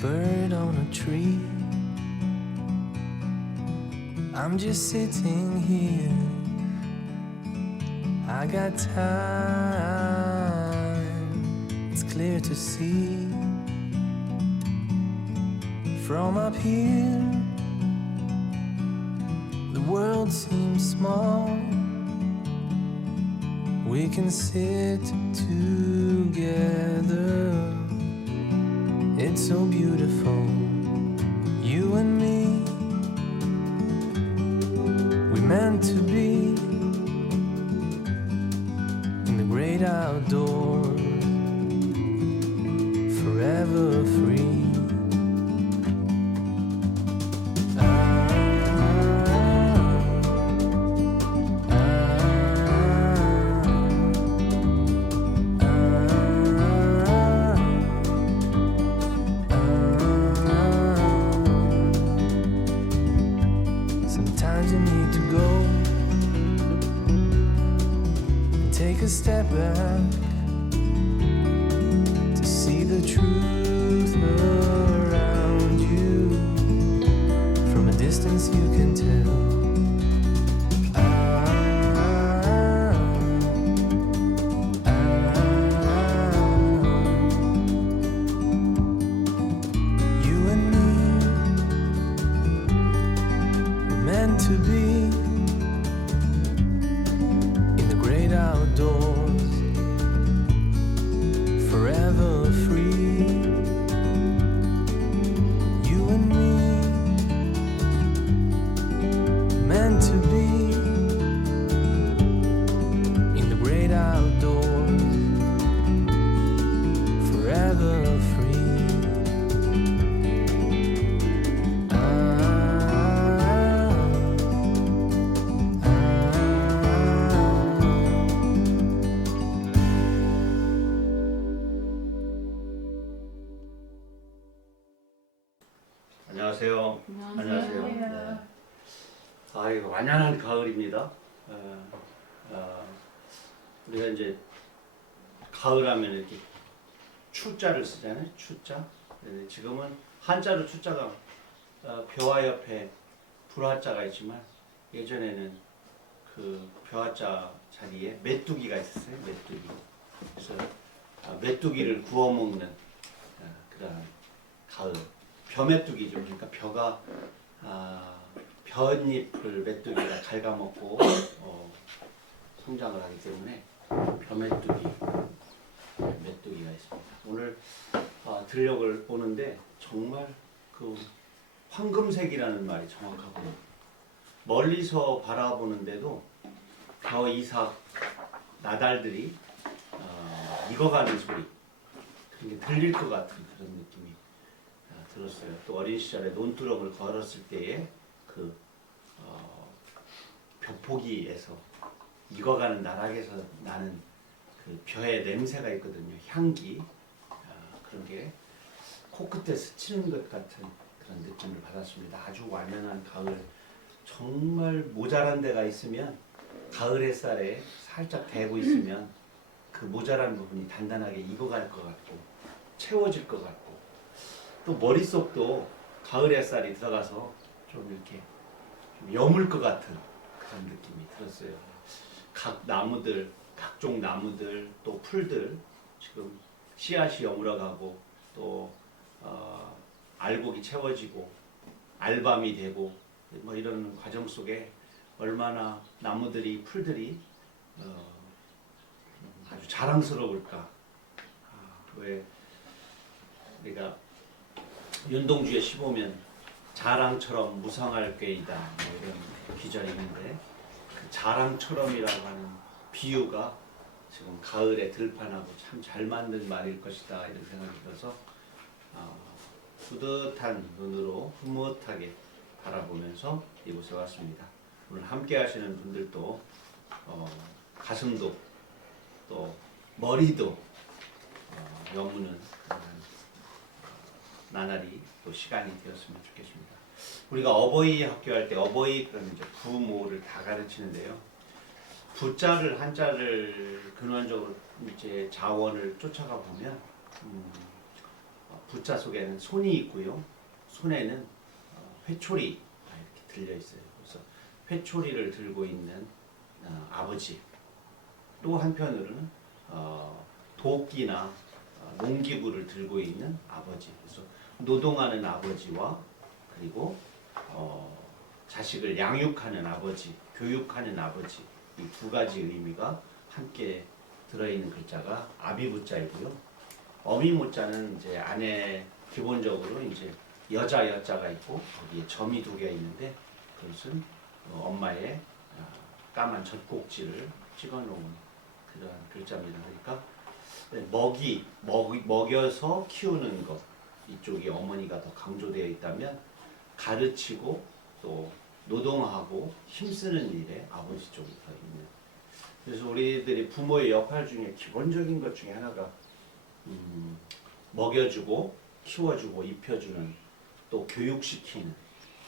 bird on a tree. I'm just sitting here. I got time. It's clear to see. From up here, the world seems small. We can sit together. It's so beautiful, you and me. We meant to be in the great outdoors, forever free. Sometimes you need to go and take a step back to see the truth around you. From a distance you can tell. You and me were meant to be in the great outdoors, forever free. You and me meant to be in the great outdoors, forever free. 안녕하세요. 안녕하세요. 네. 아, 이거 완연한 가을입니다. 우리가 이제 가을하면 이렇게 추자를 쓰잖아요. 추자. 네, 지금은 한자로 추자가 벼와 옆에 불화자가 있지만 예전에는 그 벼화자 자리에 메뚜기가 있었어요. 메뚜기. 그래서 메뚜기를 구워 먹는 그런 가을. 벼메뚜기죠. 그러니까 벼가 벼잎을 메뚜기가 갉아먹고 성장을 하기 때문에 벼메뚜기, 메뚜기가 있습니다. 오늘 들녘을 보는데 정말 그 황금색이라는 말이 정확하고 멀리서 바라보는데도 벼 이삭 나달들이 익어가는 소리 그런 게 들릴 것 같은 그런 느낌이 들었어요. 또 어린 시절에 논두렁을 걸었을 때에 그 벼포기에서 익어가는 나락에서 나는 그 벼의 냄새가 있거든요. 향기 그런 게 코끝에 스치는 것 같은 그런 느낌을 받았습니다. 아주 완연한 가을. 정말 모자란 데가 있으면 가을 햇살에 살짝 대고 있으면 그 모자란 부분이 단단하게 익어갈 것 같고 채워질 것 같고 또 머릿속도 가을 햇살이 들어가서 좀 이렇게 좀 여물 것 같은 그런 느낌이 들었어요. 각 나무들, 각종 나무들, 또 풀들 지금 씨앗이 여물어가고 또 알곡이 채워지고 알밤이 되고 뭐 이런 과정 속에 얼마나 나무들이 풀들이 아주 자랑스러울까. 왜 우리가 윤동주의 시 보면 자랑처럼 무성할 꾀이다 뭐 이런 기절이 있는데 그 자랑처럼이라고 하는 비유가 지금 가을에 들판하고 참 잘 만든 말일 것이다 이런 생각이 들어서 뿌듯한 눈으로 흐뭇하게 바라보면서 이곳에 왔습니다. 오늘 함께 하시는 분들도 가슴도 또 머리도 여무는 나날이 또 시간이 되었으면 좋겠습니다. 우리가 어버이 학교할 때 어버이 그런 이제 부모를 다 가르치는데요. 부자를 한자를 근원적으로 이제 자원을 쫓아가 보면 부자 속에는 손이 있고요. 손에는 회초리가 이렇게 들려 있어요. 그래서 회초리를 들고 있는 아버지. 또 한편으로는 도끼나 농기구를 들고 있는 아버지. 그래서 노동하는 아버지와 그리고 자식을 양육하는 아버지, 교육하는 아버지, 이 두 가지 의미가 함께 들어있는 글자가 아비부자이고요. 어미모자는 이제 안에 기본적으로 이제 여자 여자가 있고 거기에 점이 두 개 있는데 그것은 엄마의 까만 젖꼭지를 찍어놓은 그런 글자입니다. 그러니까 먹여서 키우는 것 이쪽이 어머니가 더 강조되어 있다면 가르치고 또 노동하고 힘쓰는 일에 아버지 쪽이 더 있는. 그래서 우리들이 부모의 역할 중에 기본적인 것 중에 하나가 먹여주고 키워주고 입혀주는 또 교육시키는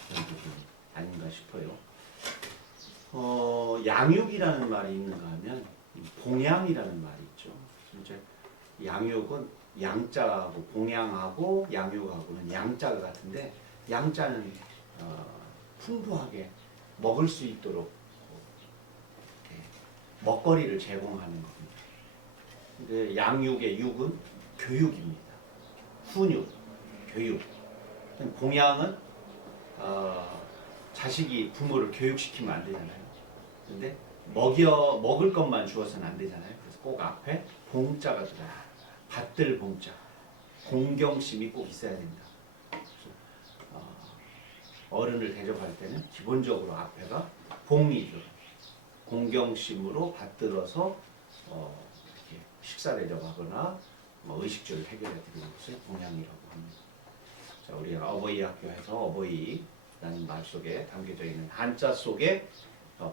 그런 부분이 아닌가 싶어요. 양육이라는 말이 있는가 하면 봉양이라는 말이 있죠. 이제 양육은 양자하고 봉양하고 양육하고는 양자가 같은데 양자는 풍부하게 먹을 수 있도록 먹거리를 제공하는 겁니다. 근데 양육의 육은 교육입니다. 훈육, 교육. 봉양은 자식이 부모를 교육시키면 안 되잖아요. 근데 먹을 것만 주어서는 안 되잖아요. 그래서 꼭 앞에 봉자가 들어요. 받들 봉자. 공경심이 꼭 있어야 된다. 어른을 대접할 때는 기본적으로 앞에가 봉이죠. 공경심으로 받들어서 이렇게 식사 대접하거나 의식주를 해결해 드리는 것을 봉양이라고 합니다. 자, 우리가 어버이 학교에서 어버이라는 말 속에 담겨져 있는 한자 속에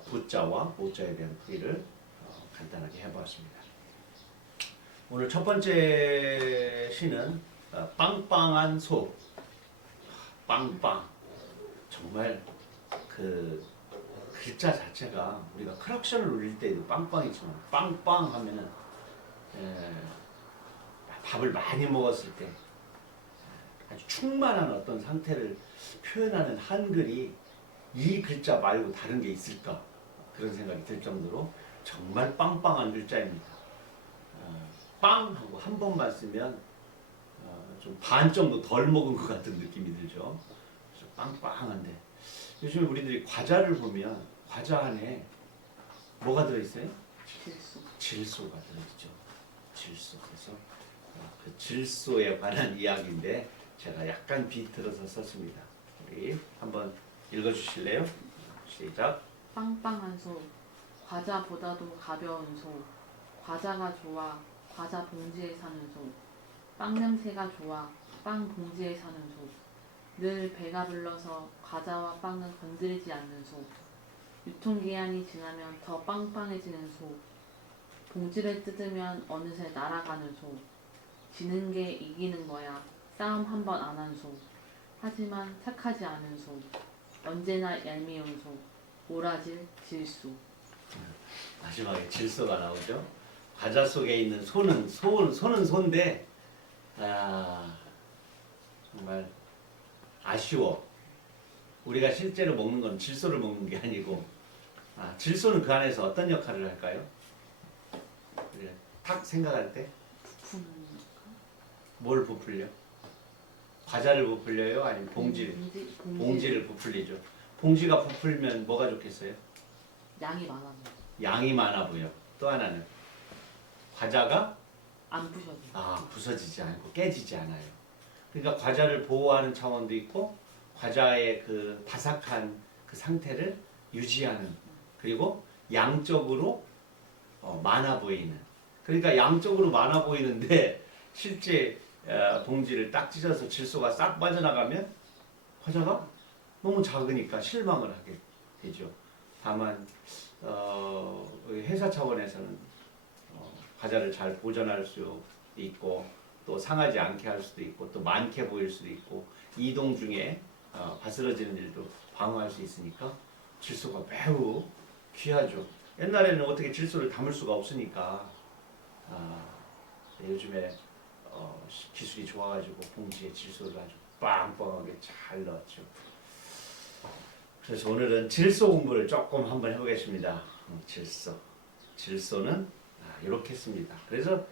부자와 모자에 대한 풀이를 간단하게 해보았습니다. 오늘 첫 번째 시는 빵빵한 소. 빵빵. 정말 그 글자 자체가 우리가 크락션을 울릴 때도 빵빵이지만 빵빵 하면은 밥을 많이 먹었을 때 아주 충만한 어떤 상태를 표현하는 한글이 이 글자 말고 다른 게 있을까 그런 생각이 들 정도로 정말 빵빵한 글자입니다. 빵 하고 한 번만 쓰면 좀 반 정도 덜 먹은 것 같은 느낌이 들죠. 빵빵한데 요즘 우리들이 과자를 보면 과자 안에 뭐가 들어있어요? 질소가 들어있죠. 질소. 그래서 그 질소에 관한 이야기인데 제가 약간 비틀어서 썼습니다. 우리 한번 읽어주실래요? 시작. 빵빵한 소, 과자보다도 가벼운 소, 과자가 좋아, 과자 봉지에 사는 소, 빵 냄새가 좋아, 빵 봉지에 사는 소, 늘 배가 불러서 과자와 빵은 건드리지 않는 소, 유통기한이 지나면 더 빵빵해지는 소, 봉지를 뜯으면 어느새 날아가는 소, 지는 게 이기는 거야, 싸움 한 번 안 한 소, 하지만 착하지 않은 소, 언제나 얄미운 소, 오라질 질소. 마지막에 질소가 나오죠. 과자 속에 있는 소는 소인데 정말 아쉬워. 우리가 실제로 먹는 건 질소를 먹는 게 아니고 질소는 그 안에서 어떤 역할을 할까요? 우리가 탁 생각할 때 부푸는 뭘 부풀려? 과자를 부풀려요? 아니면 봉지를? 봉지를 부풀리죠. 봉지가 부풀면 뭐가 좋겠어요? 양이 많아 보여. 양이 많아 보여. 또 하나는 과자가 안 부셔져. 부서지지 않고 깨지지 않아요. 그러니까 과자를 보호하는 차원도 있고 과자의 그 바삭한 그 상태를 유지하는, 그리고 양적으로 많아 보이는. 그러니까 양적으로 많아 보이는데 실제 봉지를 딱 찢어서 질소가 싹 빠져나가면 과자가 너무 작으니까 실망을 하게 되죠. 다만 회사 차원에서는 과자를 잘 보존할 수 있고 또 상하지 않게 할 수도 있고 또 많게 보일 수도 있고 이동 중에 바스러지는 일도 방어할 수 있으니까 질소가 매우 귀하죠. 옛날에는 어떻게 질소를 담을 수가 없으니까 요즘에 기술이 좋아가지고 봉지에 질소를 아주 빵빵하게 잘 넣었죠. 그래서 오늘은 질소 공부를 조금 한번 해보겠습니다. 질소는 이렇게 씁니다. 그래서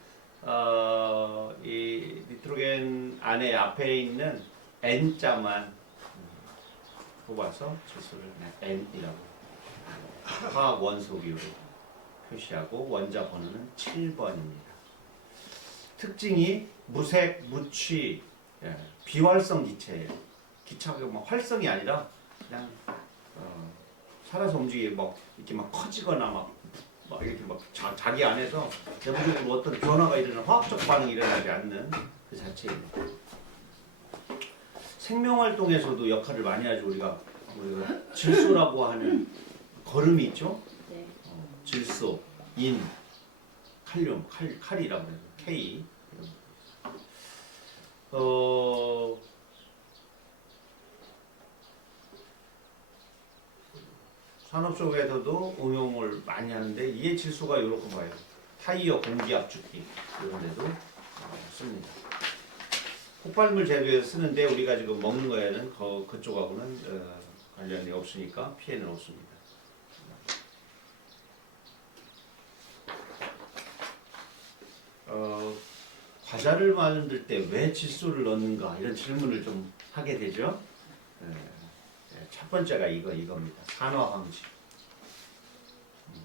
이 니트로겐 안에 앞에 있는 N자만 뽑아서 질소를 그냥 N이라고 화학 원소기로 표시하고 원자 번호는 7번입니다. 특징이 무색, 무취, 비활성 기체예요. 기체가 막 활성이 아니라 그냥 살아서 움직이게 막 이렇게 막 커지거나 막 이렇게 막 자기 안에서 내부적으로 어떤 변화가 일어나는 화학적 반응이 일어나지 않는 그 자체입니다. 생명 활동에서도 역할을 많이 하죠. 우리가 질소라고 하는 거름이 있죠. 네. 질소, 인, 칼륨, 칼이라고 해요. K. 산업 쪽에서도 응용을 많이 하는데 이에 질소가 이렇게 봐요. 타이어 공기 압축기 이런 데도 씁니다. 폭발물 제조에서 쓰는데 우리가 지금 먹는 거에는 그쪽하고는 관련이 없으니까 피해는 없습니다. 과자를 만들 때 왜 질소를 넣는가 이런 질문을 좀 하게 되죠. 첫 번째가 이겁니다. 산화황지.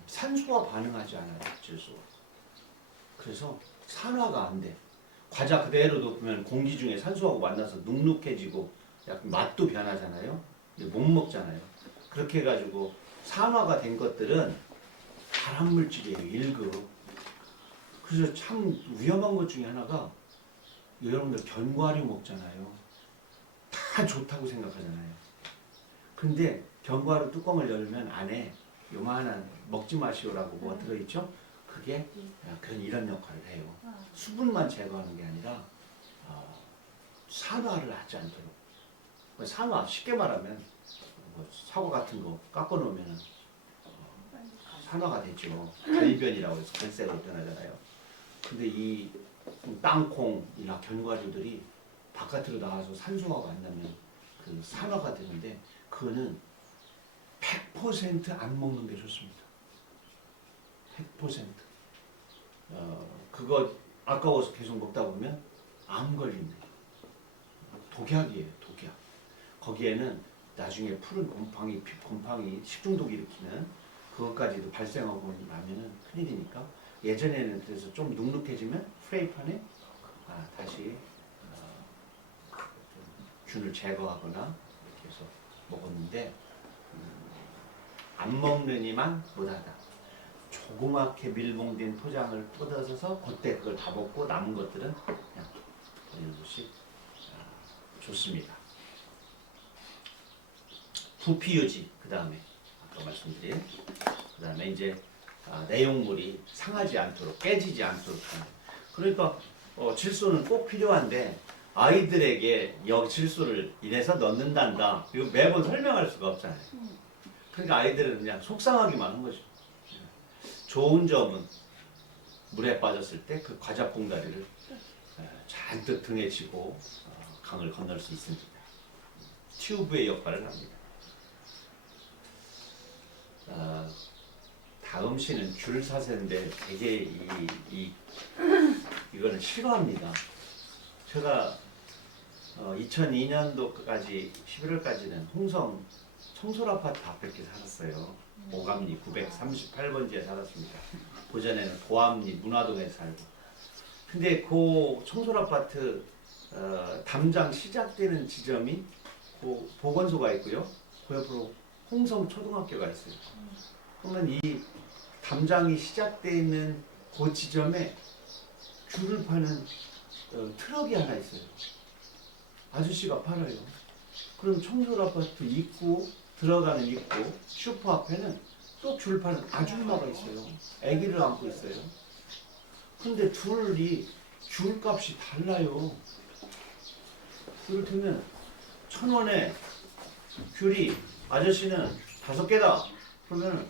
산소와 반응하지 않아요, 질소가. 그래서 산화가 안 돼. 과자 그대로 놓으면 공기 중에 산소하고 만나서 눅눅해지고 약간 맛도 변하잖아요. 못 먹잖아요. 그렇게 해가지고 산화가 된 것들은 발암물질이에요, 1급. 그래서 참 위험한 것 중에 하나가 여러분들 견과류 먹잖아요. 다 좋다고 생각하잖아요. 근데 견과류 뚜껑을 열면 안에 요만한 먹지 마시오라고 뭐가 들어있죠? 그게 이런 역할을 해요. 수분만 제거하는 게 아니라 산화를 하지 않도록. 산화 쉽게 말하면 사과 같은 거 깎아 놓으면 산화가 되죠. 갈변이라고 해서 갈색으로 변하잖아요. 근데 이 땅콩이나 견과류들이 바깥으로 나가서 산소와 만나면 그 산화가 되는데 그거는 100% 안 먹는 게 좋습니다. 100%. 그거 아까워서 계속 먹다 보면 암 걸립니다. 독약이에요, 독약. 거기에는 나중에 푸른 곰팡이 식중독 일으키는 그것까지도 발생하고 나면은 큰일이니까 예전에는 그래서 좀 눅눅해지면 프라이팬에 다시 균을 제거하거나 이렇게 해서 먹었는데 안 먹느니만 못하다. 조그맣게 밀봉된 포장을 뜯어서 그때 그걸 다 먹고 남은 것들은 그냥 버리는 것이 좋습니다. 부피유지 그 다음에 아까 말씀드린 그 다음에 이제 내용물이 상하지 않도록 깨지지 않도록 하는. 그러니까 질소는 꼭 필요한데 아이들에게 질소를 이래서 넣는단다 이거 매번 설명할 수가 없잖아요. 그러니까 아이들은 그냥 속상하기만 한 거죠. 좋은 점은 물에 빠졌을 때 그 과자 봉다리를 잔뜩 등에 지고 강을 건널 수 있습니다. 튜브의 역할을 합니다. 다음 시는 귤사세인데 되게 이거는 싫어합니다. 제가 2002년도까지 11월까지는 홍성 청솔 아파트 앞에 이렇게 살았어요. 오감리 938번지에 살았습니다. 고전에는 고암리 문화동에 살고. 근데 그 청솔 아파트 담장 시작되는 지점이 그 보건소가 있고요. 그 옆으로 홍성 초등학교가 있어요. 그러면 이 담장이 시작되어 있는 그 지점에 귤을 파는 트럭이 하나 있어요. 아저씨가 팔아요. 그럼 청솔 아파트 입구 들어가는 입구 슈퍼 앞에는 또 귤 파는 아줌마가 있어요. 아기를 안고 있어요. 근데 둘이 귤값이 달라요. 그렇다면 1,000원에 귤이 아저씨는 5개다. 그러면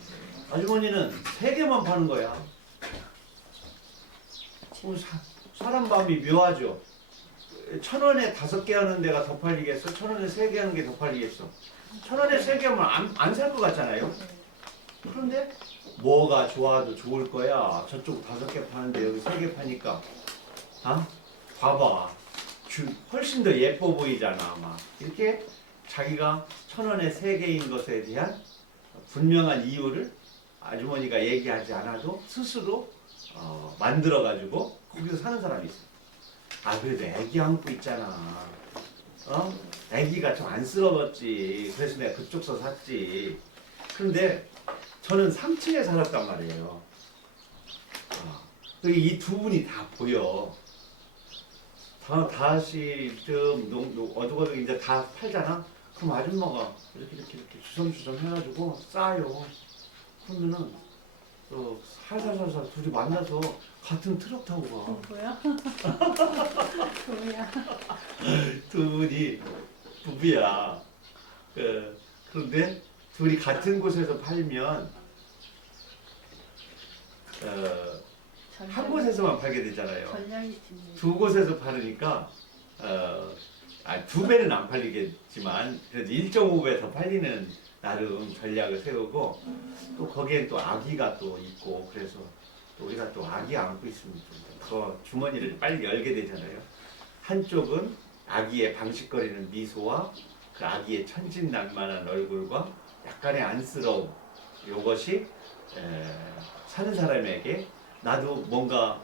아주머니는 3개만 파는 거야. 사람 마음이 묘하죠. 1,000원에 5개 하는 데가 더 팔리겠어? 1,000원에 3개 하는 게 더 팔리겠어? 1,000원에 3개 하면 안 살 것 같잖아요. 그런데 뭐가 좋아도 좋을 거야. 저쪽 5개 파는데 여기 3개 파니까 봐봐. 훨씬 더 예뻐 보이잖아. 막 이렇게 자기가 1,000원에 3개인 것에 대한 분명한 이유를 아주머니가 얘기하지 않아도 스스로 만들어가지고 거기서 사는 사람이 있어. 그래도 애기 안고 있잖아. 애기가 좀 안쓰러웠지. 그래서 내가 그쪽서 샀지. 그런데 저는 3층에 살았단 말이에요. 이 두 분이 다 보여. 다시 좀 어둑어둑 이제 다 팔잖아. 그럼 아줌마가 이렇게 주섬주섬 해가지고 싸요. 그러면은 살살살살 둘이 만나서 같은 트럭 타고 가. 뭐야? 뭐야? 두 분이 부부야. 그런데 둘이 같은 곳에서 팔면 한 곳에서만 팔게 되잖아요. 전략이 있지. 두 곳에서 팔으니까 2배는 안 팔리겠지만 그래도 1.5배 더 팔리는 나름 전략을 세우고 또 거기엔 또 아기가 또 있고 그래서 또 우리가 또 아기 안고 있으면 더 주머니를 빨리 열게 되잖아요. 한쪽은 아기의 방식거리는 미소와 그 아기의 천진난만한 얼굴과 약간의 안쓰러움 이것이 사는 사람에게 나도 뭔가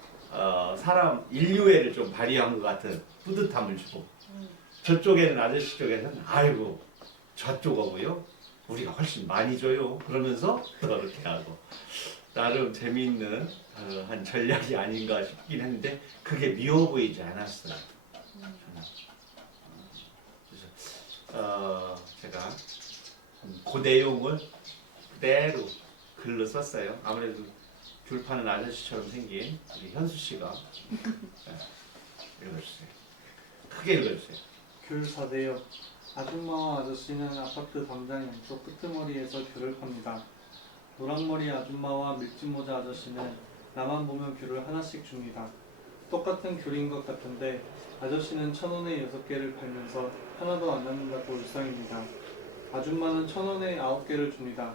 사람 인류애를 좀 발휘한 것 같은 뿌듯함을 주고 저쪽에는 아저씨 쪽에서는 아이고 저쪽하고요 우리가 훨씬 많이 줘요 그러면서 또 그렇게 하고 나름 재미있는 한 전략이 아닌가 싶긴 했는데 그게 미워 보이지 않았어요. 그래서 제가 그 내용을 그대로 글로 썼어요. 아무래도 귤 파는 아저씨처럼 생긴 우리 현수 씨가 읽어주세요. 크게 읽어주세요. 귤 사세요. 아줌마와 아저씨는 아파트 담장 양쪽 끄트머리에서 귤을 팝니다. 노랑머리 아줌마와 밀짚모자 아저씨는 나만 보면 귤을 하나씩 줍니다. 똑같은 귤인 것 같은데 아저씨는 1,000원에 6개를 팔면서 하나도 안 남는다고 일상입니다. 아줌마는 1,000원에 9개를 줍니다.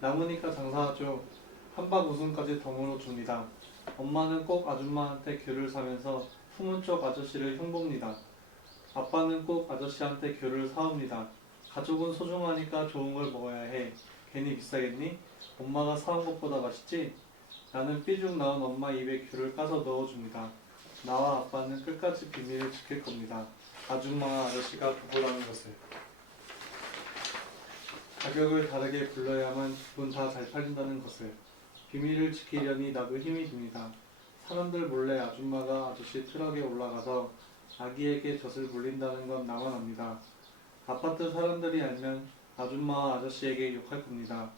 남으니까 장사하죠. 한박 웃음까지 덤으로 줍니다. 엄마는 꼭 아줌마한테 귤을 사면서 품은 쪽 아저씨를 흉봅니다. 아빠는 꼭 아저씨한테 귤을 사옵니다. 가족은 소중하니까 좋은 걸 먹어야 해. 괜히 비싸겠니? 엄마가 사온 것보다 맛있지? 나는 삐죽 나온 엄마 입에 귤을 까서 넣어줍니다. 나와 아빠는 끝까지 비밀을 지킬 겁니다. 아줌마와 아저씨가 부부라는 것을. 가격을 다르게 불러야만 두 분 다 잘 팔린다는 것을. 비밀을 지키려니 나도 힘이 듭니다. 사람들 몰래 아줌마가 아저씨 트럭에 올라가서 아기에게 젖을 물린다는 건 나만 압니다. 아파트 사람들이 알면 아줌마와 아저씨에게 욕할 겁니다.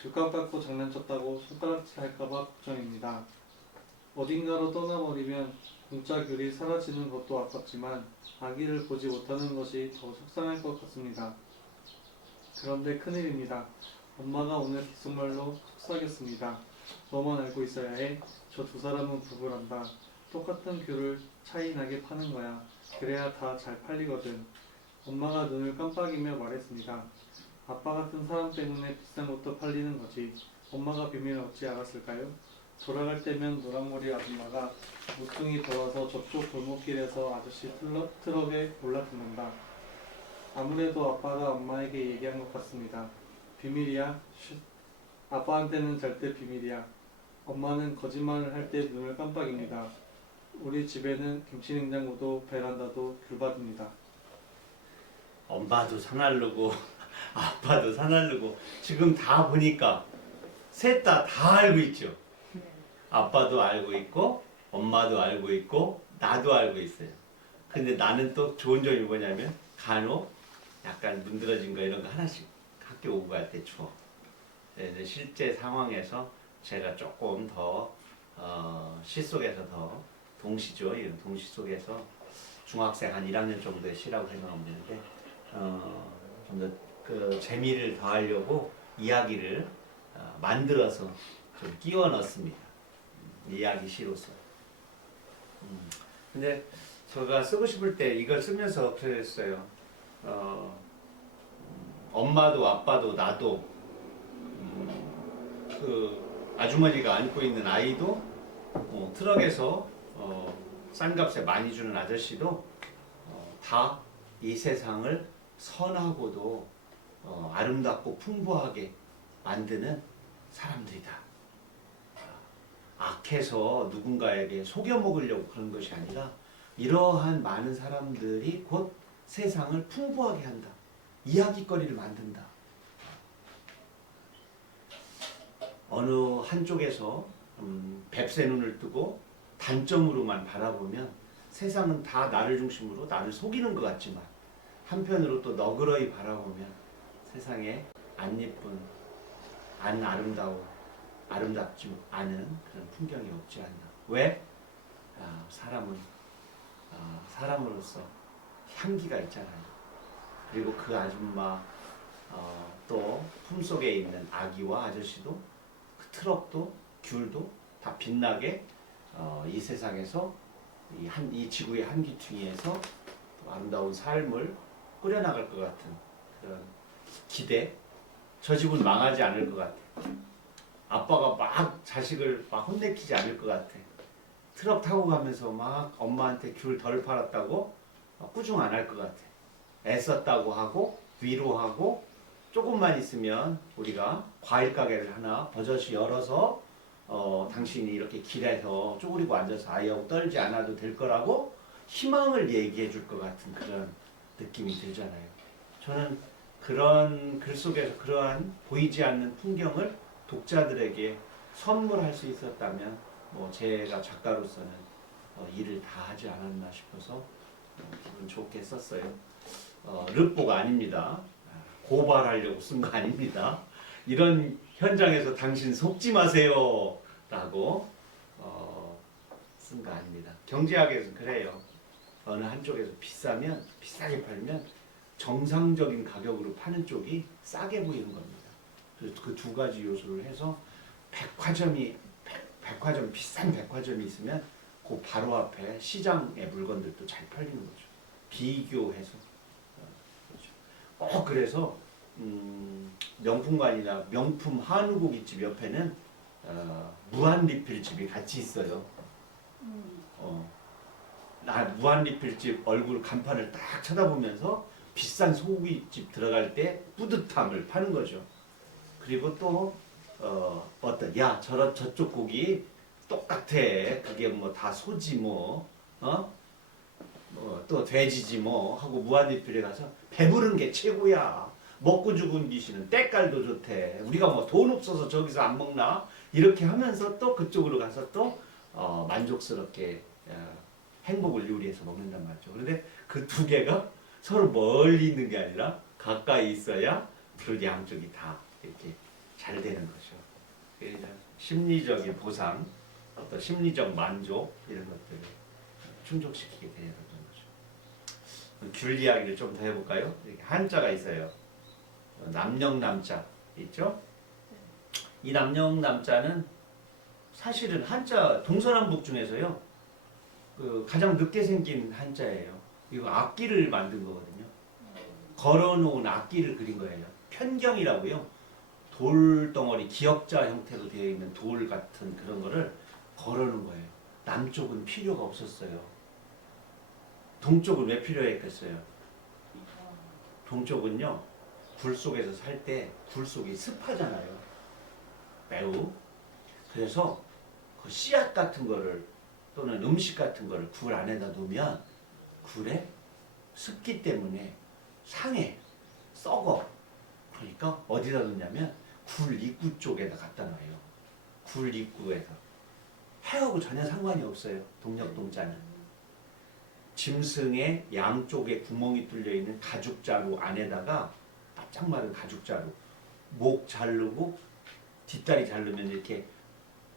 귤값 갖고 장난쳤다고 손가락질 할까봐 걱정입니다. 어딘가로 떠나버리면 공짜 귤이 사라지는 것도 아깝지만 아기를 보지 못하는 것이 더 속상할 것 같습니다. 그런데 큰일입니다. 엄마가 오늘 귓속말로 속삭였습니다. 너만 알고 있어야 해. 저 두 사람은 부부란다. 똑같은 귤을 차이 나게 파는 거야. 그래야 다 잘 팔리거든. 엄마가 눈을 깜빡이며 말했습니다. 아빠 같은 사람 때문에 비싼 것도 팔리는 거지. 엄마가 비밀을 어찌 알았을까요? 돌아갈 때면 노랑머리 아줌마가 무퉁이 돌아서 저쪽 골목길에서 아저씨 트럭에 올라듣는다. 아무래도 아빠가 엄마에게 얘기한 것 같습니다. 비밀이야? 쉿. 아빠한테는 절대 비밀이야. 엄마는 거짓말을 할 때 눈을 깜빡입니다. 우리 집에는 김치냉장고도 베란다도 귤밭입니다. 엄마도 사날르고 아빠도 사날르고 지금 다 보니까 셋 다 알고 있죠. 아빠도 알고 있고 엄마도 알고 있고 나도 알고 있어요. 근데 나는 또 좋은 점이 뭐냐면 간혹 약간 문드러진 거 이런 거 하나씩 학교 오고 갈 때 줘. 근데 실제 상황에서 제가 조금 더 시 속에서 더 동시죠. 이런 동시 속에서 중학생 한 1학년 정도의 시라고 생각하면 되는데 좀 더 그 재미를 더하려고 이야기를 만들어서 좀 끼워 넣습니다. 이야기 시로서. 근데 제가 쓰고 싶을 때 이걸 쓰면서 그랬어요. 엄마도 아빠도 나도 그 아주머니가 안고 있는 아이도 트럭에서 싼 값에 많이 주는 아저씨도 다 이 세상을 선하고도 아름답고 풍부하게 만드는 사람들이다. 악해서 누군가에게 속여 먹으려고 그런 것이 아니라 이러한 많은 사람들이 곧 세상을 풍부하게 한다. 이야기거리를 만든다. 어느 한쪽에서 뱁새 눈을 뜨고 단점으로만 바라보면 세상은 다 나를 중심으로 나를 속이는 것 같지만 한편으로 또 너그러이 바라보면 세상에 안 예쁜, 안 아름다워, 아름답지 않은 그런 풍경이 없지 않나. 왜? 사람은 사람으로서 향기가 있잖아요. 그리고 그 아줌마 또 품속에 있는 아기와 아저씨도 그 트럭도 귤도 다 빛나게 이 세상에서 이 지구의 한기퉁이에서 아름다운 삶을 꾸려나갈 것 같은 그런 기대. 저 집은 망하지 않을 것 같아. 아빠가 막 자식을 막 혼내키지 않을 것 같아. 트럭 타고 가면서 막 엄마한테 귤 덜 팔았다고 꾸중 안 할 것 같아. 애썼다고 하고 위로하고 조금만 있으면 우리가 과일 가게를 하나 버젓이 열어서 당신이 이렇게 길에서 쪼그리고 앉아서 아이하고 떨지 않아도 될 거라고 희망을 얘기해 줄 것 같은 그런 느낌이 들잖아요. 저는 그런 글 속에서 그러한 보이지 않는 풍경을 독자들에게 선물할 수 있었다면 제가 작가로서는 일을 다 하지 않았나 싶어서 기분 좋게 썼어요. 르뽀가 아닙니다. 고발하려고 쓴 거 아닙니다. 이런 현장에서 당신 속지 마세요 라고 쓴 거 아닙니다. 경제학에서 그래요. 어느 한쪽에서 비싸면 비싸게 팔면 정상적인 가격으로 파는 쪽이 싸게 보이는 겁니다. 그래서 그 두 가지 요소를 해서 백화점 비싼 백화점이 있으면 그 바로 앞에 시장의 물건들도 잘 팔리는 거죠. 비교해서 그래서 명품관이나 명품 한우 고깃집 옆에는 무한 리필집이 같이 있어요. 나 무한 리필집 얼굴 간판을 딱 쳐다보면서 비싼 소고기집 들어갈 때 뿌듯함을 파는 거죠. 그리고 또 저쪽 고기 똑같아. 그게 다 소지 또 돼지지 하고 무한리필에 가서 배부른 게 최고야. 먹고 죽은 귀신은 때깔도 좋대. 우리가 돈 없어서 저기서 안 먹나? 이렇게 하면서 또 그쪽으로 가서 또 만족스럽게 행복을 요리해서 먹는단 말이죠. 그런데 그 두 개가 서로 멀리 있는 게 아니라 가까이 있어야 그 양쪽이 다 이렇게 잘 되는 거죠. 그래서 심리적인 보상, 어떤 심리적 만족 이런 것들을 충족시키게 되는 거죠. 귤 이야기를 좀 더 해볼까요? 이렇게 한자가 있어요. 남영남자 있죠? 이 남영남자는 사실은 한자 동서남북 중에서요 가장 늦게 생긴 한자예요. 이거 악기를 만든 거거든요. 걸어놓은 악기를 그린 거예요. 편경이라고요. 돌덩어리 기역자 형태로 되어 있는 돌 같은 그런 거를 걸어놓은 거예요. 남쪽은 필요가 없었어요. 동쪽은 왜 필요했겠어요? 동쪽은요 굴 속에서 살 때 굴 속이 습하잖아요. 매우. 그래서 그 씨앗 같은 거를 또는 음식 같은 거를 굴 안에다 놓으면 굴에 습기 때문에 상해, 썩어. 그러니까 어디다 놓냐면 굴 입구 쪽에다 갖다 놔요. 굴 입구에서. 해하고 전혀 상관이 없어요. 동력동자는. 짐승의 양쪽에 구멍이 뚫려 있는 가죽자루 안에다가 바짝 마른 가죽자루, 목 자르고 뒷다리 자르면 이렇게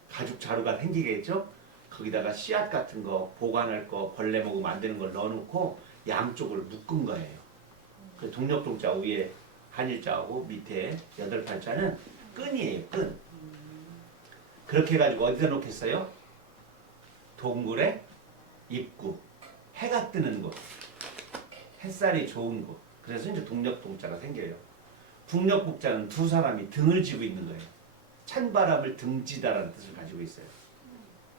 가죽자루가 생기겠죠? 거기다가 씨앗 같은 거 보관할 거 벌레 먹으면 안 되는 걸 넣어놓고 양쪽을 묶은 거예요. 그 동력동자 위에 한일자하고 밑에 8팔자는 끈이에요. 끈. 그렇게 해가지고 어디다 놓겠어요? 동굴의 입구 해가 뜨는 곳, 햇살이 좋은 곳. 그래서 이제 동력동자가 생겨요. 북력북자는 두 사람이 등을 지고 있는 거예요. 찬바람을 등지다라는 뜻을 가지고 있어요.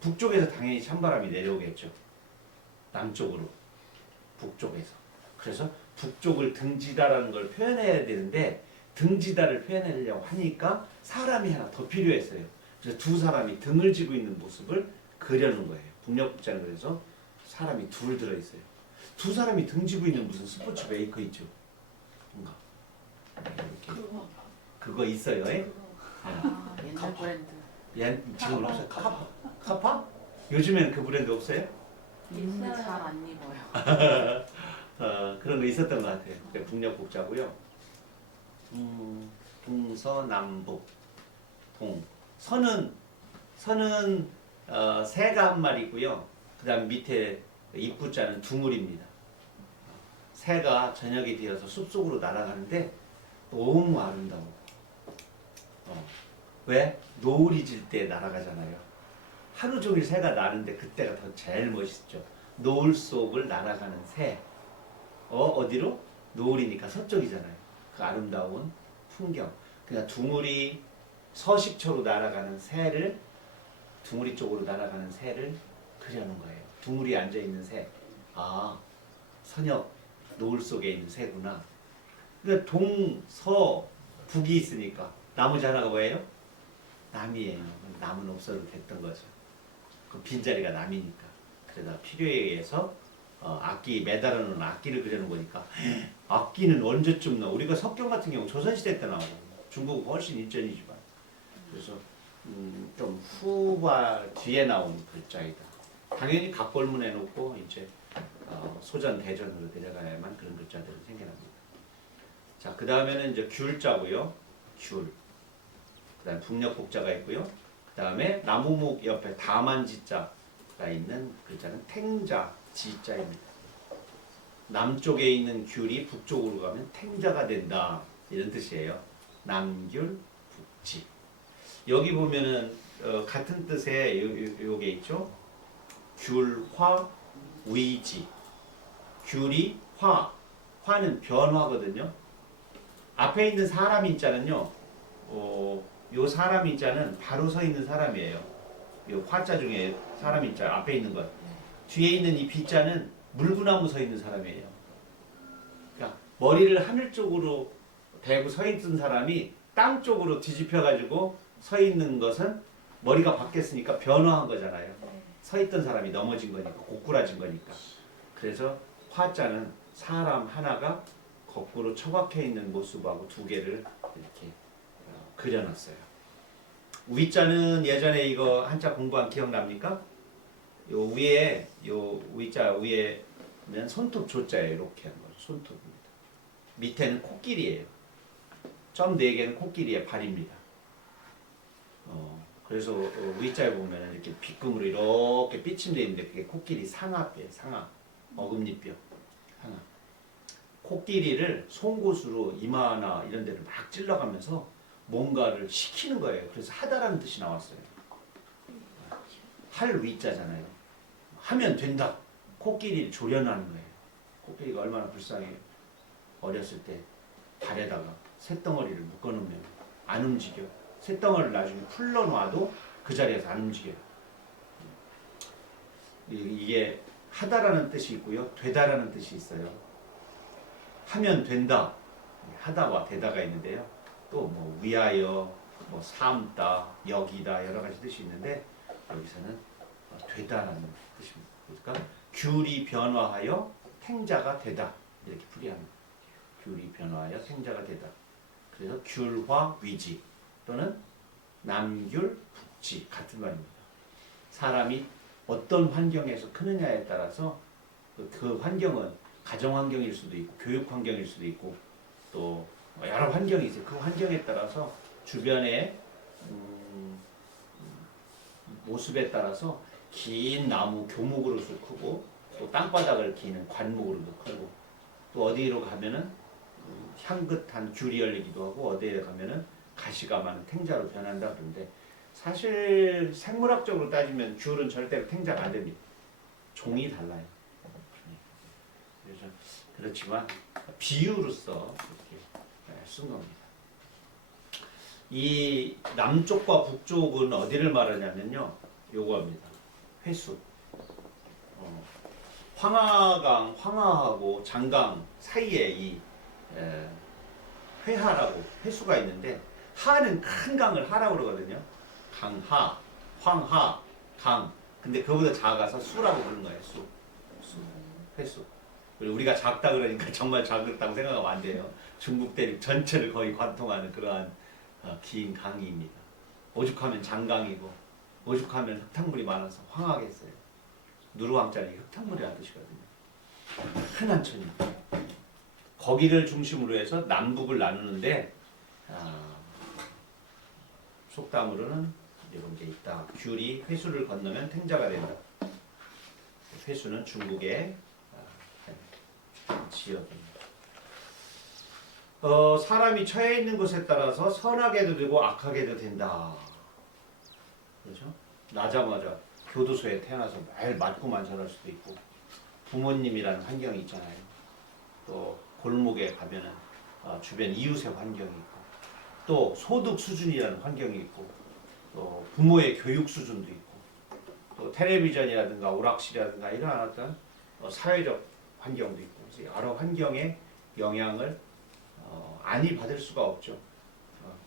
북쪽에서 당연히 찬바람이 내려오겠죠. 남쪽으로, 북쪽에서. 그래서 북쪽을 등지다라는 걸 표현해야 되는데 등지다를 표현하려고 하니까 사람이 하나 더 필요했어요. 그래서 두 사람이 등을 지고 있는 모습을 그려놓은 거예요. 북력북자는 그래서 사람이 둘 들어있어요. 두 사람이 등 지고 있는 무슨 스포츠 메이커 있죠? 뭔가 이렇게 그거 있어요. 예? 아, 옛날 브랜드. 지금 없어요. 카파? 요즘에는 그 브랜드 없어요? 있는데 잘 안 입어요. 그런 거 있었던 것 같아요. 북력북자고요. 동서남북 동 서는 새가 한 마리고요. 그 다음 밑에 입구자는 두물입니다. 새가 저녁이 되어서 숲속으로 날아가는데 너무 아름다워. 왜? 노을이 질 때 날아가잖아요. 하루 종일 새가 나는데 그때가 더 제일 멋있죠. 노을 속을 날아가는 새. 어디로? 노을이니까 서쪽이잖아요. 그 아름다운 풍경. 그냥 두물이 서식처로 날아가는 새를 두물이 쪽으로 날아가는 새를 그려놓은 거예요. 두물이 앉아있는 새. 아, 서녁 노을 속에 있는 새구나. 그러니까 동, 서, 북이 있으니까 나머지 하나가 뭐예요? 남이에요. 남은 없어도 됐던 거죠. 그 빈자리가 남이니까. 그러다 필요에 의해서 악기 매달아 놓은 악기를 그려놓은 거니까 악기는 언제쯤 나오고 우리가 석경 같은 경우 조선시대 때 나오고 중국은 훨씬 일전이지만 그래서 좀 후바 뒤에 나온 글자이다. 당연히 각벌문 해놓고 이제 소전 대전으로 내려가야만 그런 글자들이 생겨납니다. 자, 그 다음에는 이제 귤자고요. 귤. 그 다음에 북력북자가 있고요. 그 다음에 나무목 옆에 다만지자가 있는 글자는 탱자 지자입니다. 남쪽에 있는 귤이 북쪽으로 가면 탱자가 된다 이런 뜻이에요. 남귤 북지. 여기 보면은 같은 뜻의 요게 있죠. 귤화 위지. 귤이 화는 변화거든요. 앞에 있는 사람 인자는요. 요 사람 인자는 바로 서 있는 사람이에요. 요 화자 중에 사람 인자 앞에 있는 것. 뒤에 있는 이 비자는 물구나무 서 있는 사람이에요. 그러니까 머리를 하늘 쪽으로 대고 서 있는 사람이 땅 쪽으로 뒤집혀 가지고 서 있는 것은 머리가 바뀌었으니까 변화한 거잖아요. 서 있던 사람이 넘어진 거니까 고꾸라진 거니까. 그래서 화자는 사람 하나가 거꾸로 처박혀 있는 모습하고 두 개를 이렇게 그려놨어요. 위자는 예전에 이거 한자 공부한 기억납니까? 요 위에 요 위자 위에는 손톱 조자예요. 이렇게 한 거죠. 손톱입니다. 밑에는 코끼리예요. 점 4개는 코끼리의 발입니다. 그래서 위자에 보면 이렇게 빗금으로 이렇게 삐침되어 있는데 그게 코끼리 상아뼈예요. 상아. 어금니뼈. 상아. 코끼리를 송곳으로 이마나 이런 데를 막 찔러가면서 뭔가를 시키는 거예요. 그래서 하다라는 뜻이 나왔어요. 할 위자잖아요. 하면 된다. 코끼리를 조련하는 거예요. 코끼리가 얼마나 불쌍해요. 어렸을 때 발에다가 새덩어리를 묶어놓으면 안 움직여. 새덩어리를 나중에 풀러놔도 그 자리에서 안 움직여요. 이게 하다라는 뜻이 있고요. 되다라는 뜻이 있어요. 하면 된다. 하다와 되다가 있는데요. 또 뭐 위하여, 뭐 삼다, 여기다 여러 가지 뜻이 있는데 여기서는 되다라는 뜻입니다. 그러니까 귤이 변화하여 탱자가 되다 이렇게 풀이합니다. 귤이 변화하여 탱자가 되다. 그래서 귤화 위지 또는 남귤 북지 같은 말입니다. 사람이 어떤 환경에서 크느냐에 따라서 그 환경은 가정 환경일 수도 있고 교육 환경일 수도 있고 또 여러 환경이 있어요. 그 환경에 따라서 주변의 모습에 따라서 긴 나무 교목으로도 크고 또 땅바닥을 기는 관목으로도 크고 또 어디로 가면은 향긋한 귤이 열리기도 하고 어디에 가면은 가시가 많은 탱자로 변한다 그러는데 사실 생물학적으로 따지면 귤은 절대로 탱자가 안 됩니다. 종이 달라요. 그렇지만 비유로서 이렇게 쓴 겁니다. 이 남쪽과 북쪽은 어디를 말하냐면요, 요거입니다. 회수. 황하강, 황하하고 장강 사이에 이 회하라고 회수가 있는데, 하는 큰 강을 하라고 그러거든요. 강하, 황하, 강. 근데 그보다 작아서 수라고 부르는 거예요. 수, 회수. 그리고 우리가 작다 그러니까 정말 작다고 생각하면 안 돼요. 중국 대륙 전체를 거의 관통하는 그러한 긴 강입니다. 오죽하면 장강이고, 오죽하면 흙탕물이 많아서 황하겠어요. 누르왕자리 흙탕물이라는 뜻이거든요. 큰 한천입니다. 거기를 중심으로 해서 남북을 나누는데, 속담으로는 이런 게 있다. 귤이 회수를 건너면 탱자가 된다. 회수는 중국의 지역입니다. 사람이 처해 있는 곳에 따라서 선하게도 되고 악하게도 된다. 그렇죠? 나자마자 교도소에 태어나서 매일 맞고만 자랄 수도 있고, 부모님이라는 환경이 있잖아요. 또 골목에 가면은 주변 이웃의 환경이 있고, 또 소득 수준이라는 환경이 있고, 또 부모의 교육 수준도 있고, 또 텔레비전이라든가 오락실이라든가 이런 어떤 사회적 환경도 있고, 그래서 여러 환경의 영향을 안이 받을 수가 없죠.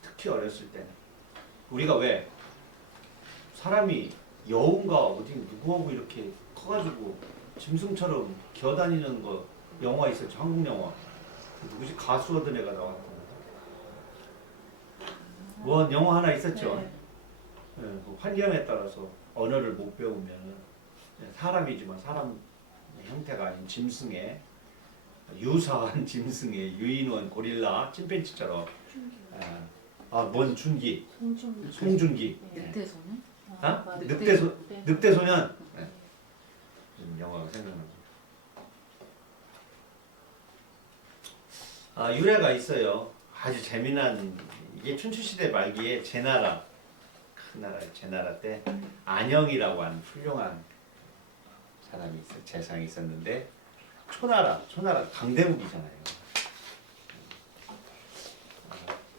특히 어렸을 때는. 우리가 왜 사람이 여운가 어디 누구하고 이렇게 커가지고 짐승처럼 기어다니는 거 영화 있었죠. 한국 영화. 누구지? 가수 하던 애가 나왔던 뭐 영화 하나 있었죠. 네. 그 환경에 따라서 언어를 못 배우면 사람이지만 사람 형태가 아닌 짐승의 유사한 짐승의 유인원, 고릴라, 침팬지처럼 뭔 준기, 송준기, 늑대소는? 늑대소년 영화가 생각납니다. 유래가 있어요. 아주 재미난, 이게 춘추시대 말기에 제나라, 큰 나라 제나라 때 안영이라고 하는 훌륭한 사람이 재상이 있었는데, 초나라 강대국이잖아요.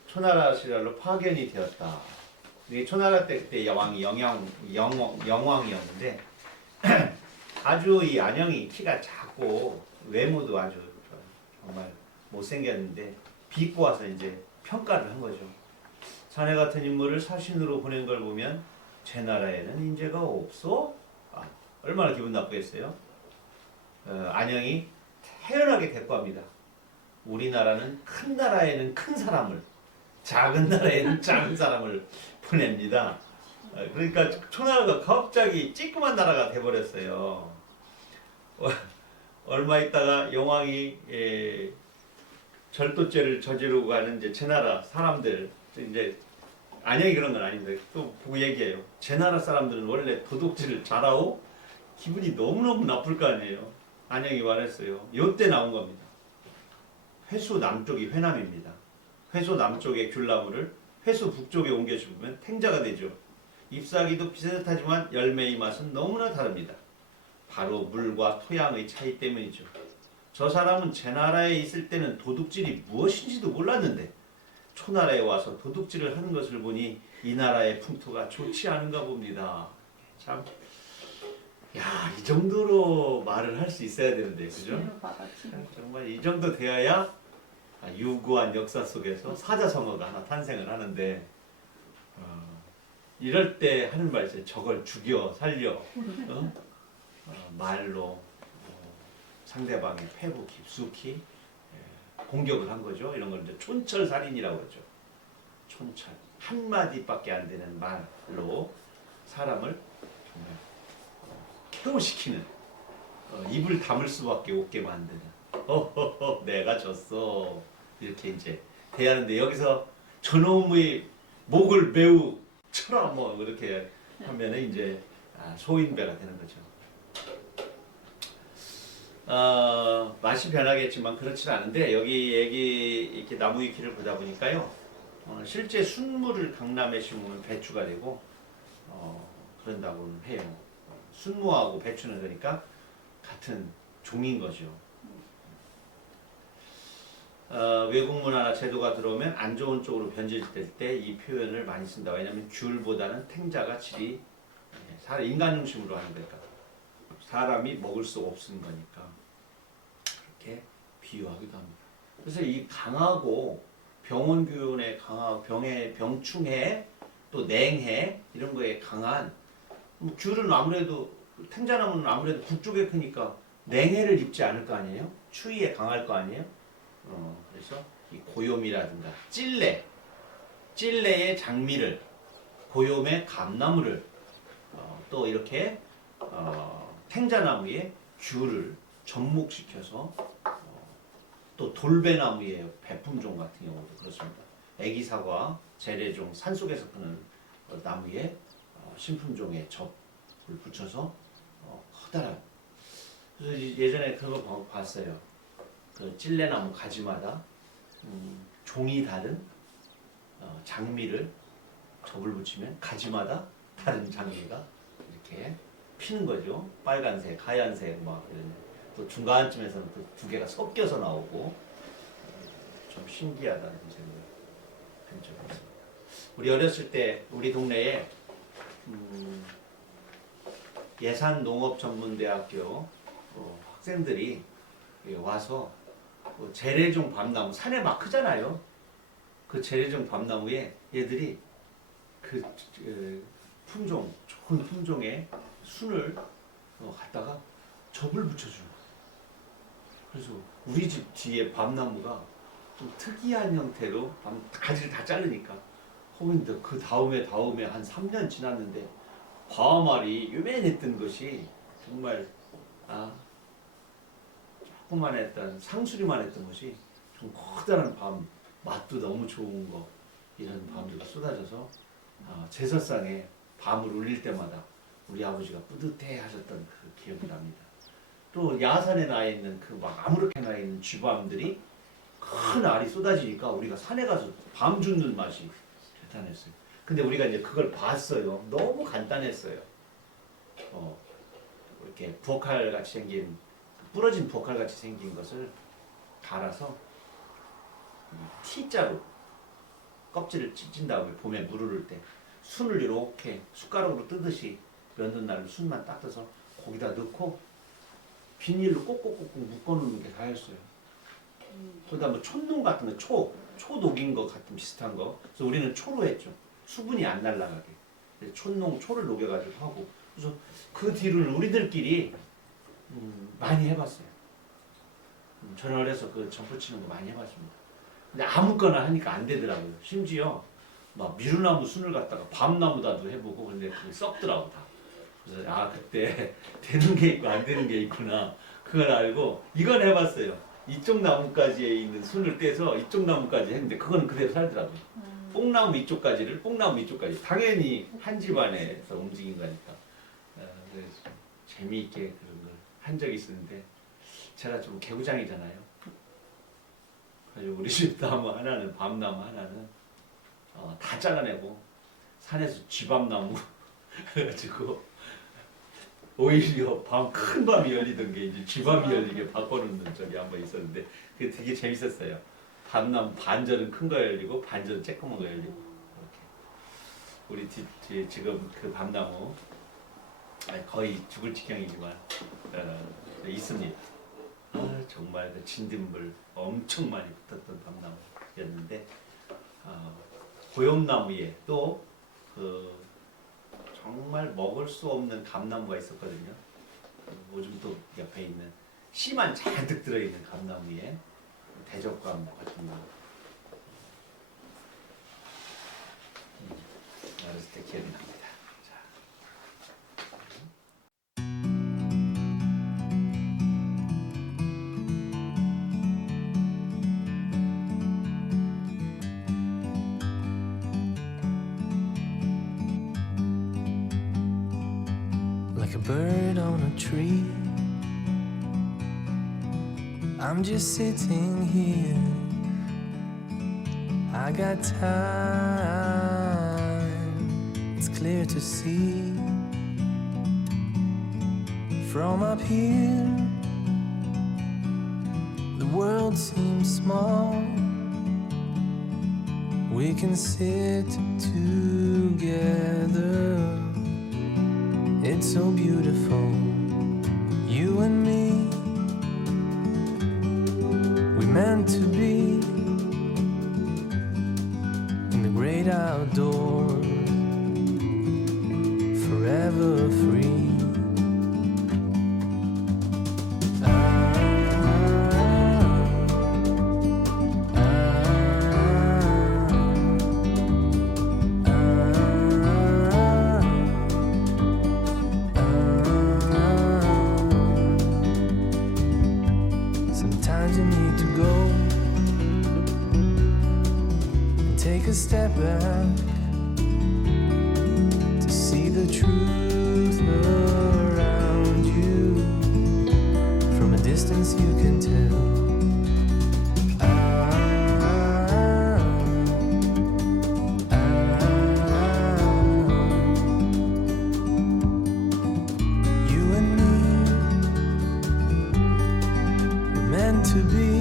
초나라 시절로 파견이 되었다. 이게 초나라 때 그때 여왕이 영왕이었는데 아주 이 안영이 키가 작고 외모도 아주 정말 못생겼는데 비꼬 와서 이제 평가를 한 거죠. 자네 같은 인물을 사신으로 보낸 걸 보면 제 나라에는 인재가 없어? 얼마나 기분 나쁘겠어요? 안영이 태연하게 대꾸합니다. 우리나라는 큰 나라에는 큰 사람을, 작은 나라에는 작은 사람을 보냅니다. 그러니까 초나라가 갑자기 찌끄만 나라가 돼버렸어요. 얼마 있다가 영왕이 절도죄를 저지르고 가는 이제 제 나라 사람들, 이제 안영이 그런 건 아닌데 또 보고 얘기해요. 제 나라 사람들은 원래 도둑질을 잘하고 기분이 너무너무 나쁠 거 아니에요. 안영이 말했어요. 요때 나온 겁니다. 회수 남쪽이 회남입니다. 회수 남쪽의 귤나무를 회수 북쪽에 옮겨주면 탱자가 되죠. 잎사귀도 비슷하지만 열매의 맛은 너무나 다릅니다. 바로 물과 토양의 차이 때문이죠. 저 사람은 제 나라에 있을 때는 도둑질이 무엇인지도 몰랐는데 초나라에 와서 도둑질을 하는 것을 보니 이 나라의 풍토가 좋지 않은가 봅니다. 참, 야, 이 정도로 말을 할 수 있어야 되는데, 그죠? 정말 이 정도 돼야 유구한 역사 속에서 사자성어가 하나 탄생을 하는데, 이럴 때 하는 말 있어요. 저걸 죽여 살려, 말로 상대방의 폐부 깊숙이 공격을 한 거죠. 이런 걸 이제 촌철살인이라고 그러죠. 촌철, 한마디밖에 안 되는 말로 사람을 정말 KO시키는, 입을 다물 수밖에 없게 만드는, 내가 졌어, 이렇게 이제 대하는데, 여기서 저놈의 목을 매우 쳐라 뭐 이렇게 하면은 이제 소인배가 되는 거죠. 맛이 변하겠지만 그렇진 않은데, 여기 이렇게 나무 위키를 보다 보니까요, 실제 순무를 강남에 심으면 배추가 되고 그런다고는 해요. 순무하고 배추는 그러니까 같은 종인 거죠. 외국 문화나 제도가 들어오면 안 좋은 쪽으로 변질될 때 이 표현을 많이 쓴다. 왜냐하면 귤보다는 탱자가 질이 인간 중심으로 하는 거니까 사람이 먹을 수 없는 거니까 그렇게 비유하기도 합니다. 그래서 이 강하고 병원균에 강하고 병충해 또 냉해 이런 거에 강한 귤은 아무래도 탱자나무는 아무래도 북쪽에 크니까 냉해를 입지 않을 거 아니에요? 추위에 강할 거 아니에요? 그래서 이 고요미라든가 찔레의 장미를, 고요미의 감나무를, 또 이렇게 탱자나무의 귤을 접목시켜서 또 돌배나무의 배품종 같은 경우도 그렇습니다. 애기사과, 재래종, 산속에서 크는 나무의 신품종의 접을 붙여서 커다란. 그래서 예전에 그거 봤어요. 그 찔레나무 가지마다 종이 다른 장미를 접을 붙이면 가지마다 다른 장미가 이렇게 피는 거죠. 빨간색, 하얀색 막 이런. 또 중간쯤에서는 또 두 개가 섞여서 나오고 좀 신기하다는 생각을 한 적이 있습니다. 우리 어렸을 때 우리 동네에 예산농업전문대학교 학생들이 와서 재래종 밤나무 산에 막 크잖아요. 그 재래종 밤나무에 얘들이 그 품종 좋은 품종의 순을 갖다가 접을 붙여주는 거예요. 그래서 우리 집 뒤에 밤나무가 좀 특이한 형태로 가지를 다 자르니까 호민들 그 다음에 한 3년 지났는데 밤알이 요만했던 것이 정말 조그만 했던 상수리만 했던 것이 좀 커다란 밤 맛도 너무 좋은 거 이런 밤들이 쏟아져서 제사상에 밤을 울릴 때마다 우리 아버지가 뿌듯해 하셨던 그 기억이 납니다. 또 야산에 나 있는 그 막 아무렇게 나 있는 쥐밤들이 큰 알이 쏟아지니까 우리가 산에 가서 밤 줍는 맛이 대단했어요. 근데 우리가 이제 그걸 봤어요. 너무 간단했어요. 이렇게 부엌칼 같이 생긴 부러진 부엌칼 같이 생긴 것을 갈아서 T자로 껍질을 찢은 다음에 봄에 물 흐를 때 순을 이렇게 숟가락으로 뜨듯이 면도는 날로 순만 딱 떠서 거기다 넣고 비닐로 꼭꼭꼭 묶어놓는 게 다였어요. 그러다 뭐 촛농 같은 거, 초 녹인 거 같은 비슷한 거. 그래서 우리는 초로 했죠. 수분이 안 날아가게. 초를 녹여가지고 하고. 그래서 그 뒤로는 우리들끼리 많이 해봤어요. 저는 어려서 그 점프 치는 거 많이 해봤습니다. 근데 아무거나 하니까 안 되더라고요. 심지어 막 미루나무 순을 갖다가 밤나무다도 해보고 근데 그게 썩더라고 다. 그래서 그때 되는 게 있고 안 되는 게 있구나 그걸 알고 이건 해봤어요. 이쪽 나무까지에 있는 순을 떼서 이쪽 나무까지 했는데 그건 그대로 살더라고요. 뽕나무 이쪽까지를 뽕나무 이쪽까지 당연히 한 집안에서 움직인 거니까 그래서 재미있게 그런 걸 한 적이 있었는데 제가 좀 개구장이잖아요. 그래서 우리 집 나무 하나는 밤나무 하나는 다 잘라내고 산에서 쥐밤나무 해가지고 오히려 큰 밤이 열리던 게 이제 쥐밤이 열리게 바꿔놓는 적이 한 번 있었는데 그게 되게 재밌었어요. 밤나무 반절은 큰 거 열리고 반절은 쬐끄만 거 열리고 이렇게. 우리 뒤에 지금 그 밤나무 거의 죽을 지경이지만 있습니다. 정말 그 진딧물 엄청 많이 붙었던 밤나무였는데 고염나무에 또 그 정말 먹을 수 없는 감나무가 있었거든요. 요즘 또 옆에 있는 씨만 잔뜩 들어있는 감나무에 대적감 같은 거. 어렸을 때 기억이 납니다. Like a bird on a tree, I'm just sitting here. I got time, it's clear to see. From up here, the world seems small, we can sit together. It's so beautiful, you and me. We meant to be in the great outdoors, forever free. Sometimes you need to go and take a step back to see the truth around you. From a distance you can tell. You and me were meant to be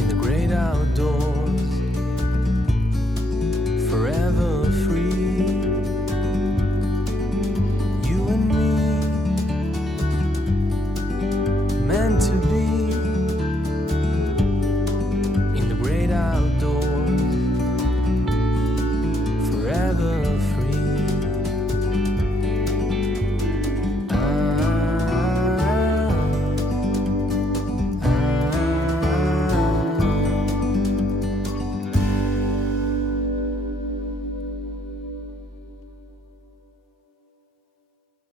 in the great outdoors.